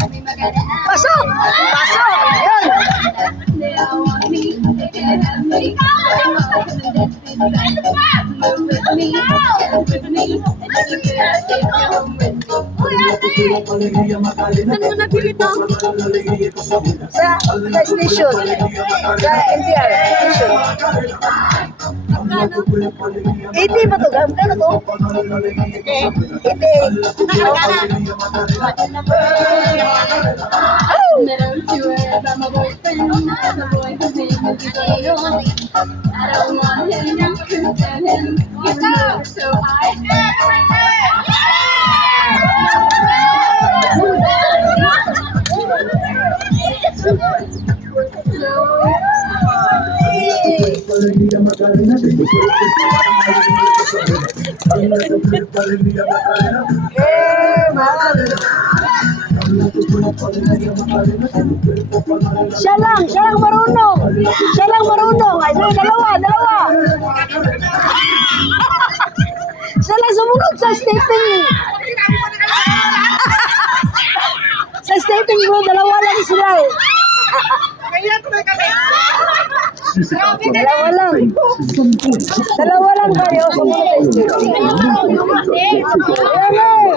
Pasok! Pasok! Yun! Saan mo nabili to? Sa station. Sa NTR station. 80 ba to? Gano'n to? 80. Mahal. Siya lang marunong. Siya lang marunong. Ay, dalawa. Siya lang sumunod sa stepping. Sa stepping bro, dalawa lang sila eh. Dalawa lang kayo sumunod sa stepping. Ayan eh.